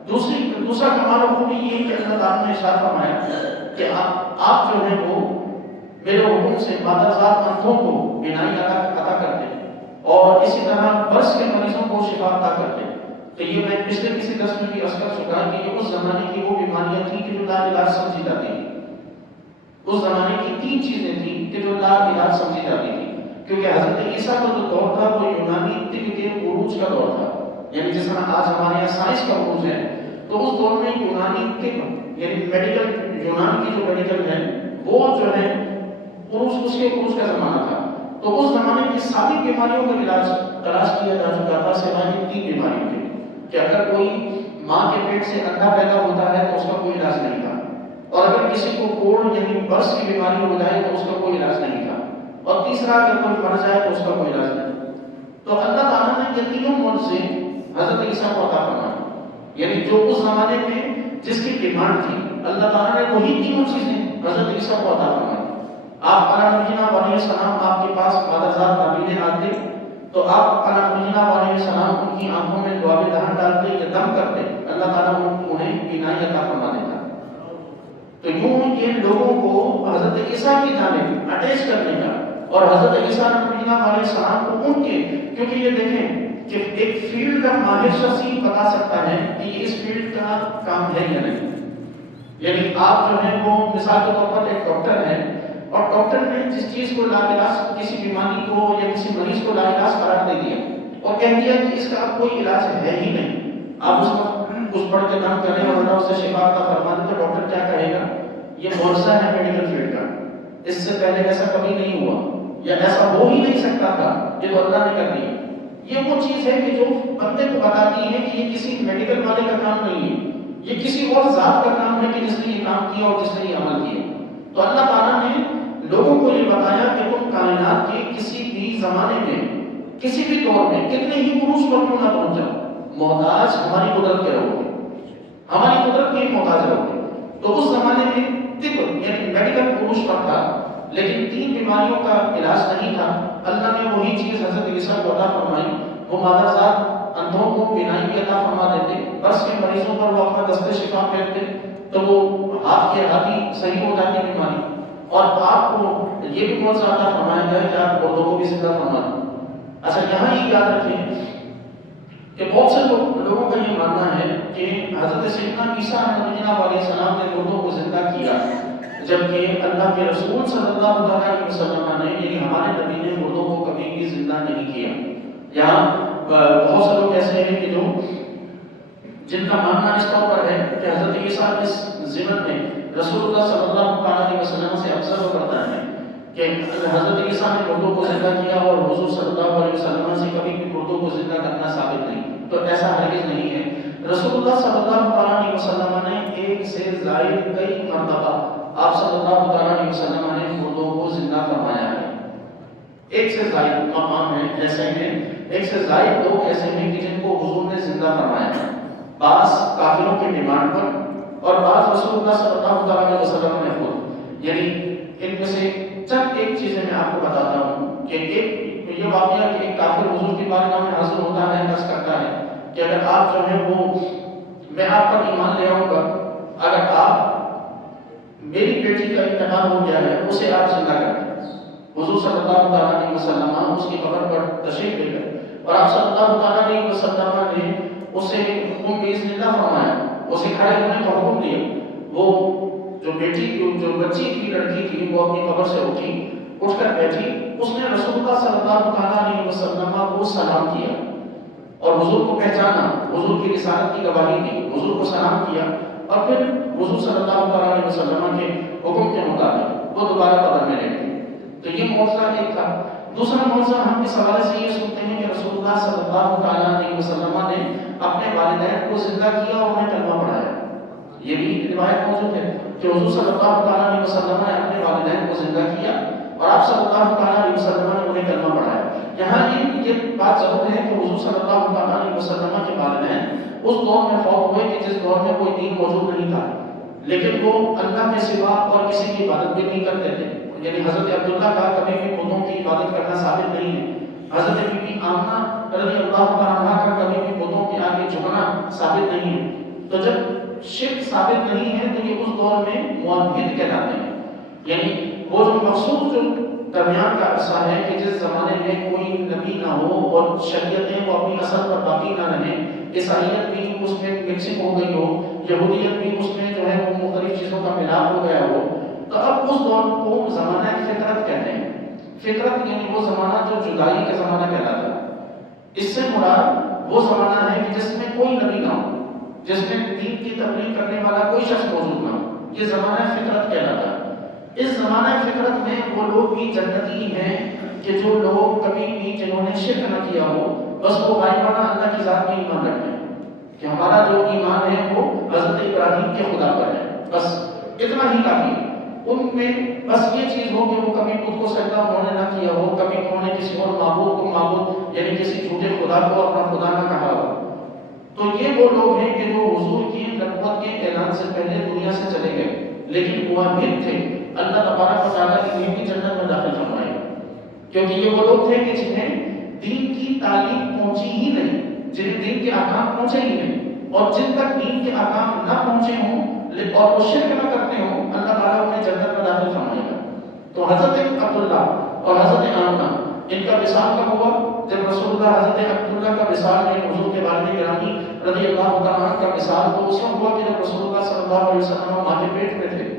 دوسرا کمال اور خوبی یہ کہ اللہ تعالیٰ نے ارشاد فرمایا کہ آپ جو ہے وہ میرے حکم سے مادرزاد اندھوں کو بینائی عطا کرتے اور اسی طرح برس کے مریضوں کو شفا عطا کرتے۔ تو یہ میں پچھلے کسی درس میں بھی عرض کر چکا کہ یہ اس زمانے کی وہ بیماریاں تھیں کہ جو لا علاج سمجھی جاتی تھی۔ اس زمانے کی 3 چیزیں تھیں کہ جو لا علاج سمجھی جاتی تھی، کیونکہ حضرت عیسیٰ کا جو دور تھا وہ یونانی طب کے عروج کا دور تھا، یعنی جس طرح آج ہمارے یہاں سائنس کا عروج ہے، تو اس دور میں یونانی طب یعنی میڈیکل، یونان کی جو میڈیکل ہے وہ جو ہے عروج، اس کے عروج کا زمانہ تھا۔ تو اس زمانے کی ساری بیماریوں کا علاج تلاش کیا جا چکا تھا سوائے 3 بیماریوں کے، کہ اگر کوئی ماں کے پیٹ سے اندھا پیدا ہوتا ہے تو اس کا کوئی علاج نہیں تھا، اور اگر کسی کو کوڑ یعنی برس کی بیماری ہو جائے تو اس کا کوئی علاج نہیں تھا، اور تیسرا اگر کوئی مر جائے تو اس کا کوئی علاج نہیں۔ تو اللہ تعالیٰ نے یہ تینوں معجزے حضرت عیسیٰ کو عطا فرمائے، یعنی جو اس زمانے میں جس کی ڈیمانڈ تھی اللہ تعالیٰ نے وہی تینوں چیزیں حضرت عیسیٰ کو عطا فرمائی۔ آپ علیہ علیہ السلام آپ کے پاس مادرزاد نبی آتے تو آپ علیہ علیہ السلام ان کی آنکھوں میں لعاب دہن ڈالتے یا دم کرتے، اللہ تعالیٰ انہیں بینائی عطا فرما دیتا۔ تو یوں یہ لوگوں کو حضرت عیسیٰ کی جانب اٹیچ کرنے کا، اور حضرت عیسیٰ علیہ السلام کو ان کے، کیونکہ یہ دیکھیں کہ ایک فیلڈ کا ماہر شخص ہی بتا سکتا ہے کہ یہ اس فیلڈ کا کام ہے یا نہیں۔ یعنی آپ جو ہے وہ مثال کے طور پر ایک ڈاکٹر ہے، اور ڈاکٹر نے جس چیز کو لاعلاج، کسی بیماری کو یا کسی مریض کو لاعلاج قرار دے دیا اور کہہ دیا کہ اس کا کوئی علاج ہے ہی نہیں، آپ اس وقت کچھ پڑھ کے کام کریں اور اللہ اسے شفا عطا فرما دے، تو ڈاکٹر کیا کہے گا؟ یہ معجزہ ہے میڈیکل فیلڈ کا، اس سے پہلے ایسا کبھی نہیں ہوا، یا ایسا ہو ہی نہیں سکتا تھا، یہ تو اللہ نے کر دیا۔ یہ وہ چیز ہے کہ جو بندے کو بتاتی ہے کہ یہ کسی میڈیکل والے کا کام نہیں ہے، یہ کسی اور ذات کا کام ہے کہ جس نے یہ کام کیا اور جس نے یہ عمل کیا۔ تو اللہ تعالیٰ نے لوگوں کو یہ بتایا کہ تم کائنات کے کسی بھی زمانے میں، کسی بھی دور میں، کتنے ہی عروج پر کیوں نہ پہنچ جاؤ، محتاج ہماری قدرت کے رہو گے، ہماری قدرت کے محتاج رہو گے۔ تو اس زمانے میں طب یعنی میڈیکل عروج پر تھا، لیکن 3 بیماریوں کا علاج نہیں تھا۔ اللہ نے وہی چیز حضرت عیسیٰ کو عطا فرمائی، وہ مادرزاد اندھوں کو بینائی بھی عطا فرما دیتے، برس کے مریضوں پر وہ اپنا دست شفا پھیرتے تو وہ ہاتھ کے ہاتھی صحیح ہو جاتی بیماری، اور آپ کو یہ بھی بہت زیادہ فرمایا گیا ہے کہ آپ مردوں کو بھی زندہ فرما دیں۔ اچھا یہاں یہ یاد رکھیں کہ بہت سے لوگوں کا یہ ماننا ہے کہ حضرت سیدنا عیسیٰ علیہ السلام نے مردوں کو زندہ کیا، جبکہ اللہ کے رسول صلی اللہ علیہ وسلم نے یعنی ہمارے نبی نے مردوں کو کبھی بھی زندہ نہیں کیا۔ یہاں بہت سے لوگ ایسے ہیں کہ جو جن کا ماننا اس طور پر ہے کہ حضرت عیسیٰ اس ضمن میں رسول اللہ صلی اللہ علیہ وسلم سے افضل کرتا ہے کہ حضرت عیسیٰ نے مردوں کو زندہ کیا اور حضور صلی اللہ علیہ وسلم سے کبھی بھی مردوں کو زندہ کرنا ثابت نہیں، تو ایسا ہرگز نہیں ہے۔ رسول اللہ صلی اللہ علیہ وسلم نے ایک سے زائد کئی مرتبہ آپ صلی اللہ علیہ وسلم نے مردوں کو زندہ فرمایا ہے۔ ایک سے زائد مقام ہیں ایسے ہیں، ایک سے زائد لوگ ایسے ہیں کہ جن کو حضور نے زندہ فرمایا ہے، بعض کافروں کی ڈیمانڈ پر اور بعض رسول اللہ صلی اللہ علیہ وسلم نے خود۔ یعنی ان میں سے چند ایک چیزیں میں آپ کو بتاتا ہوں کہ ایک یہ واقعہ کہ ایک کافر حضور کی بارگاہ میں حاضر ہوتا ہے، عرض کرتا ہے کہ اگر آپ جو ہے وہ میں آپ پر ایمان لے آؤں گا، اگر آپ میری بیٹی کا انتقال ہو گیا ہے اسے آپ زندہ کر دیں۔ حضور صلی اللہ علیہ وسلم اس کی قبر پر تشریف لے گئے اور آپ صلی اللہ علیہ وسلم نے اسے حکم باذن اللہ فرمایا، اسے کھڑے ہونے کا حکم دیا۔ وہ جو بیٹی جو بچی تھی، لڑکی تھی، وہ اپنی قبر سے اٹھی، اٹھ کر بیٹھی، اس نے رسول اللہ صلی اللہ علیہ وسلم کو سلام کیا اور حضور کو پہچانا، حضور کی رسالت کی گواہی دی، حضور کو سلام کیا، اور پھر حضور صلی اللہ علیہ وسلم کے حکم کے مطابق وہ دوبارہ قبر میں رہ گئے۔ تو یہ معجزہ ایک تھا۔ دوسرا معجزہ ہم اس حوالے سے یہ سنتے ہیں کہ رسول اللہ صلی اللہ علیہ وسلم نے اپنے والدین کو زندہ کیا اور انہیں کلمہ پڑھایا۔ یہ بھی روایت موجود ہے کہ حضور صلی اللہ علیہ وسلم نے اپنے والدین کو زندہ کیا اور آپ صلی اللہ علیہ وسلم نے انہیں کلمہ پڑھایا۔ یہاں یہ بات ضرور ہے کہ حضور صلی اللہ علیہ وسلم کے والدین اس دور میں فوت ہوئے کہ جس دور میں کوئی دین موجود نہیں تھا، لیکن وہ اللہ کے سوا اور کسی کی عبادت بھی نہیں کرتے تھے۔ یعنی حضرت عبداللہ کا کبھی بھی بتوں کی عبادت کرنا ثابت نہیں ہے، حضرت بی بی آمنہ رضی اللہ عنہا کا کبھی بھی بتوں کے آگے جھکنا ثابت نہیں ہے۔ تو جب شرک ثابت نہیں ہے تو یہ اس دور میں موحد کہلاتے ہیں، یعنی وہ جو مخصوص جو درمیان کا عرصہ ہے کہ جس زمانے میں کوئی نبی نہ ہو اور شریعتیں وہ اپنی اصل پر باقی نہ رہیں، عیسائیت بھی اس میں مکسنگ ہو گئی ہو، یہودیت بھی اس میں جو ہے وہ مختلف چیزوں کا ملاپ ہو گیا ہو، تو اب اس دور کو زمانہ فطرت کہتے ہیں۔ فطرت یعنی وہ زمانہ جو جدائی کا زمانہ کہلاتا ہے، اس سے مراد وہ زمانہ ہے کہ جس میں کوئی نبی نہ ہو، جس میں دین کی تبلیغ کرنے والا کوئی شخص موجود نہ ہو، یہ زمانہ فطرت کہلاتا ہے۔ اس زمانہ فطرت میں وہ لوگ بھی جنتی ہیں کہ جو لوگ کبھی بھی جنہوں نے شرک نہ کیا ہو، بس وہ غائبانہ اللہ کی ذات میں ایمان رکھتے ہیں کہ ہمارا جو ایمان ہے وہ حضرت ابراہیم کے خدا پر ہے، بس اتنا ہی کافی ہے۔ ان میں بس یہ چیز ہو کہ وہ کبھی خود کو سجدہ انہوں نے نہ کیا ہو، کبھی انہوں نے کسی اور معبود کو معبود یعنی کسی جھوٹے خدا کو اپنا خدا نہ کہا ہو۔ تو یہ وہ لوگ ہیں کہ جو حضور کی نبوت کے اعلان سے پہلے دنیا سے چلے گئے، لیکن موحد تھے، اللہ تبارک و تعالیٰ کی بھی جنت میں داخل فرمائے، کیونکہ یہ وہ لوگ تھے کہ جنہیں دین کی تعلیم پہنچی ہی نہیں، جنہیں دین کے احکام پہنچے ہی نہیں، اور جن تک دین کے احکام نہ پہنچے ہوں اور وہ شرک نہ کرتے ہوں، اللہ تعالیٰ انہیں جنت میں داخل فرمائے گا۔ تو حضرت عبداللہ اور حضرت آمنہ ان کا وصال کب ہوا؟ جب رسول اللہ حضرت عبداللہ کا وصال میں حضور کے والد گرامی رضی اللہ تعالیٰ عنہ کا وصال تو اس وقت ہوا کہ جب رسول اللہ صلی اللہ علیہ وسلم ماں کے پیٹ میں تھے،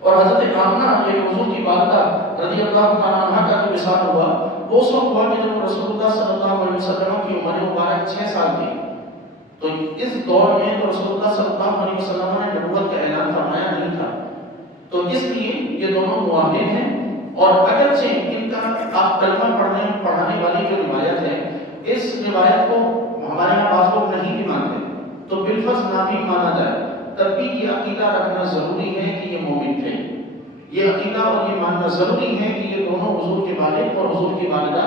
اور حضرت آمنہ یہ حضور کی والدہ رضی اللہ تعالیٰ عنہ کا جو وصال ہوا وہ اس وقت ہوا کہ جب رسول اللہ صلی اللہ علیہ وسلم کی عمر مبارک 6 سال تھی۔ تو اس دور میں تو رسول اللہ صلی اللہ علیہ وسلم نے نبوت کا اعلان فرمایا نہیں تھا، تو اس لیے یہ دونوں موحد ہیں۔ اور اگرچہ ان کا آپ کلمہ پڑھانے والی جو روایت ہے، اس روایت کو ہمارے یہاں بعض لوگ نہیں بھی مانتے، تو بالفرض نہ بھی مانا جائے تب بھی یہ عقیدہ رکھنا ضروری ہے کہ یہ مومن تھے، یہ عقیدہ اور یہ ماننا ضروری ہے کہ یہ دونوں حضور کے والد اور حضور کی والدہ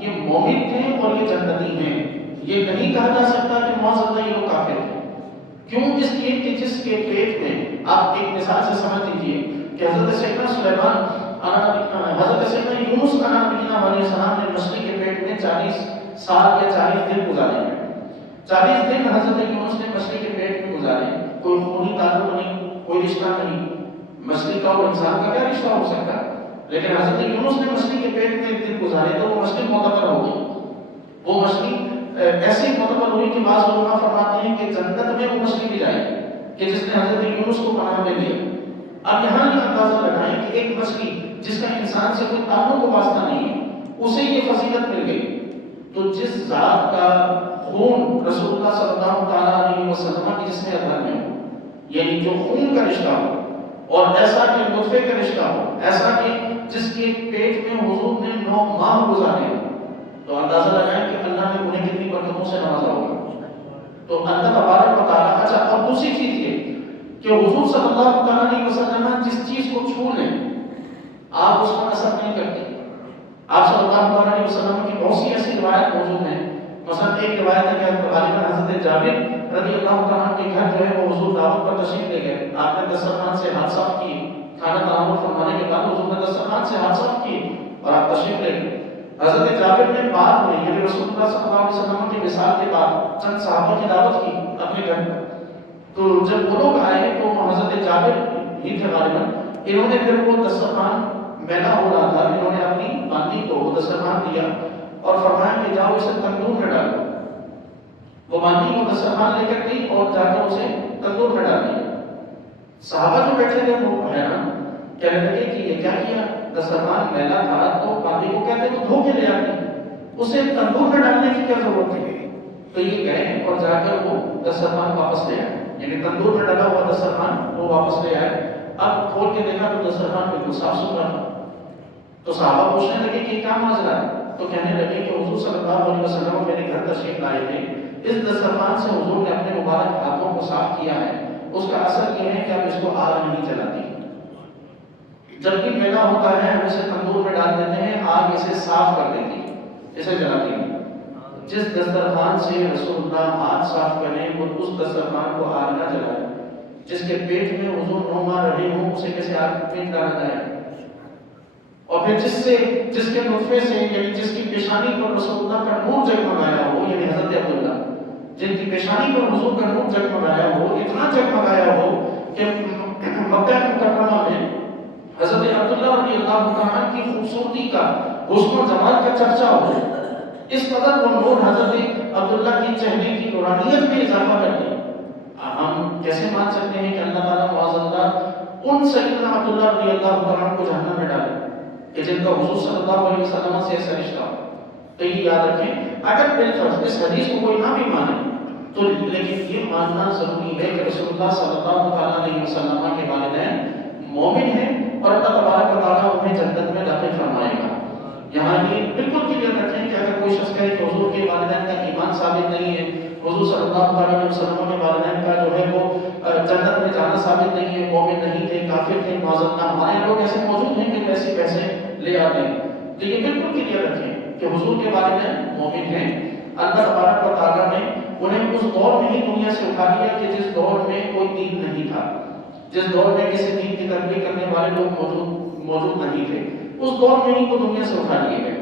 یہ مومن تھے اور یہ جنتی ہیں۔ یہ نہیں کہا جا سکتا کہ معاذ یہ لوگ کافر تھے، کیوں؟ اس لیے کہ جس کے پیٹ میں آپ ایک مثال سے سمجھ لیجیے کہ حضرت سیدنا سلیمان حضرت سیدنا یونس علیہ السلام نے مچھلی کے پیٹ میں 40 سال یا 40 دن گزارے ہیں۔ 40 دن حضرت یونس نے مچھلی کے پیٹ میں گزارے، کوئی خونی تعلق نہیں، کوئی رشتہ نہیں، مچھلی کا اور انسان کا کیا رشتہ ہو سکتا ہے؟ لیکن حضرت یونس نے مچھلی کے پیٹ میں دن گزارے تو وہ مچھلی معتبر ہو گئی۔ وہ مچھلی ایسی معتبر ہوئی کہ بعض علماء فرماتے ہیں کہ جنت میں وہ مچھلی بھی جائے کہ جس نے حضرت یونس کو پناہ میں لیا۔ اب یہاں یہ اندازہ لگائیں کہ ایک مچھلی جس کا انسان سے کوئی تعلق و واسطہ نہیں ہے، اسے یہ فضیلت مل گئی، تو جس ذات کا خون رسول اللہ صلی اللہ علیہ وسلم کی جس میں اثر میں ہو، یعنی جو خون کا رشتہ ہو اور ایسا کہ نطفے کا رشتہ ہو، ایسا کہ جس کے پیٹ میں حضور نے 9 ماہ گزارے، تو اندازہ لگائیں کہ اللہ نے انہیں کتنی برکتوں سے نوازا ہوگا۔ تو اللہ تبارک و تعالیٰ، اچھا اور دوسری چیز یہ کہ حضور صلی اللہ علیہ وسلم جس چیز کو چھو لیں آپ اس پر اثر نہیں کرتے۔ آپ صلی اللہ علیہ وسلم کی بہت سی ایسی روایت موجود ہیں، مثلا ایک روایت ہے کہ غالباً حضرت جابر رضی اللہ عنہ کے گھر جو ہے وہ حضور دعوت پر تشریف لے گئے، آپ نے دسترخوان سے ہاتھ صاف کیے، کھانا تناول فرمانے کے بعد حضور نے دسترخوان سے ہاتھ صاف کیے اور آپ تشریف لے گئے۔ حضرت جابر نے بعد میں یعنی رسول اللہ صلی اللہ علیہ وسلم کے وصال کے بعد چند صحابہ کی دعوت کی اپنے گھر پر، تو جب وہ لوگ آئے تو حضرت جابر ہی تھے غالباً، انہوں نے پھر وہ دسترخوان میلا ہو رہا تھا، انہوں نے اپنی باندھی کو وہ دسترخوان دیا اور فرمایا کہ جاؤ اسے تندور میں ڈالو۔ وہ باندھی کو دسترخوان لے کر گئی اور جا کر اسے تندور میں ڈال دیا۔ صحابہ جو بیٹھے تھے وہ حیران، کہنے لگے کہ یہ کیا کیا؟ دسترخوان میلا تھا تو باندھی کو کہتے تو دھو کے لے آتی، اسے تندور میں ڈالنے کی کیا ضرورت تھی؟ تو یہ گئے اور جا کر وہ دسترخوان واپس لے آئے، یعنی تندور میں ڈالا ہوا دسترخوان وہ واپس لے آئے۔ اب کھول کے دیکھا تو دسترخوان بالکل صاف ستھرا تھا۔ تو صحابہ پوچھنے لگے کہ کیا ماجرا ہے؟ تو کہنے لگے کہ حضور صلی اللہ علیہ وسلم میرے گھر تشریف لائے تھے، اس دسترخوان سے حضور نے اپنے مبارک ہاتھوں کو صاف کیا ہے، اس کا اثر یہ ہے کہ اب اس کو آگ نہیں جلاتی، جب بھی میلا ہوتا ہے ہم اسے تندور میں ڈال دیتے ہیں، آگ اسے صاف کر دیتی ہے، اسے جلاتی ہے۔ جس دسترخوان سے رسول اللہ ہاتھ صاف کریں وہ اس دسترخوان کو آگ نہ جلائے، جس کے پیٹ میں حضور 9 ماہ رہے ہوں اسے کیسے آگ میں ڈالا جائے؟ اور پھر جس کے نطفے سے یعنی جس کی پیشانی پر رسول اللہ کا نور جگمگایا ہو، یعنی حضرت عبداللہ جن کی پیشانی پر حضور کا نور جگمگایا ہو، اتنا جگمگایا ہو کہ مکہ مکرمہ میں حضرت عبداللہ رضی اللہ عنہ کی خوبصورتی کا، حسن و جمال کا چرچا ہو، اس قدر وہ نور حضرت عبداللہ کی چہرے کی نورانیت میں اضافہ کر دیا۔ ہم کیسے مان سکتے ہیں کہ اللہ تعالیٰ معاذ اللہ ان سیدنا عبداللہ رضی اللہ عنہ کو جہنم میں ڈالے؟ کہ جن کا حضور صلی اللہ علیہ وسلم سے ایسا رشتہ ہو. تو یہ یاد رکھیں، اگر بالفرض اس حدیث کو کوئی نہ بھی مانے تو لیکن یہ ماننا ضروری ہے کہ رسول اللہ صلی اللہ علیہ وسلم کے والدین مومن ہیں اور اللہ تبارک و تعالیٰ انہیں جنت میں داخل فرمائے گا. یہاں یہ بالکل کلیئر رکھیں کہ اگر کوئی شخص کہے کہ حضور کے والدین کا ایمان ثابت نہیں ہے، حضور صلی اللہ علیہ وسلم کے والدین کا جو ہے وہ جنت میں جانا ثابت نہیں ہے، مومن نہیں تھے، کافر تھے، معذرت نہ، ہمارے لوگ ایسے موجود ہیں کہ ایسے پیسے لے آتے ہیں، تو یہ بالکل کلیئر رکھیں کہ حضور کے والدین مومن ہیں. اللہ تبارک و تعالیٰ نے انہیں اس دور میں ہی دنیا سے اٹھا لیا کہ جس دور میں کوئی دین نہیں تھا، جس دور میں کسی دین کی تبلیغ کرنے والے لوگ موجود نہیں تھے، اس دور میں ہی وہ دنیا سے اٹھا لیے گئے.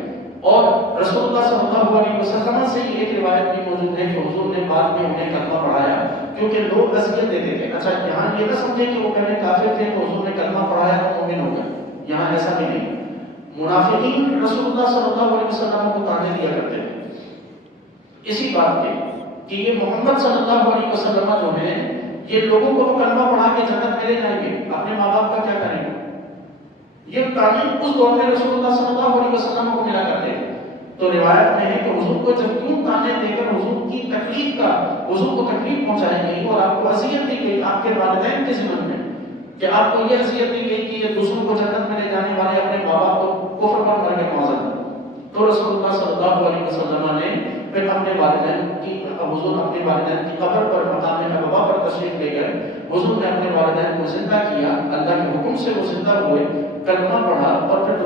اور رسول اللہ صلی اللہ علیہ وسلم سے یہ ایک روایت بھی موجود ہے کہ حضور نے بعد میں انہیں کلمہ پڑھایا کیونکہ لوگ اذیت دیتے تھے. اچھا یہاں یہ نہ سمجھے کہ وہ پہلے کافر تھے تو حضور نے کلمہ پڑھایا تو مومن ہو گئے، یہاں ایسا بھی نہیں. منافقین رسول اللہ صلی اللہ علیہ وسلم کو تانے دیا کرتے تھے اسی بات کے کہ یہ محمد صلی اللہ علیہ وسلم جو ہے یہ لوگوں کو تو کلمہ پڑھا کے جنت میں لے جائیں گے، اپنے ماں باپ کا کیا کریں گے. یہ تعلیم اس دور میں رسول اللہ صلی اللہ علیہ وسلم کو ملا کرتے ہیں. تو روایت میں ہے کہ حضور کو جب کیوں تانے دے کر حضور کی تکلیف کا، حضور کو تکلیف پہنچائی گئی اور آپ کو اذیت دی گئی آپ کے والدین کے ذمن میں کہ آپ کو یہ اذیت دی گئی کہ یہ دوسروں کو جنت میں لے جانے والے اپنے ماں باپ کو کفر پر مر کے معذرت، تو رسول اللہ صلی اللہ علیہ وسلم نے پھر اپنے والدین کی، حضور اپنے والدین کی قبر پر مقام ابوا پر تشریف لے گئے. حضور نے اپنے والدین کو زندہ کیا، اللہ کے حکم سے وہ زندہ ہوئے، کلمہ پڑھا اور پھر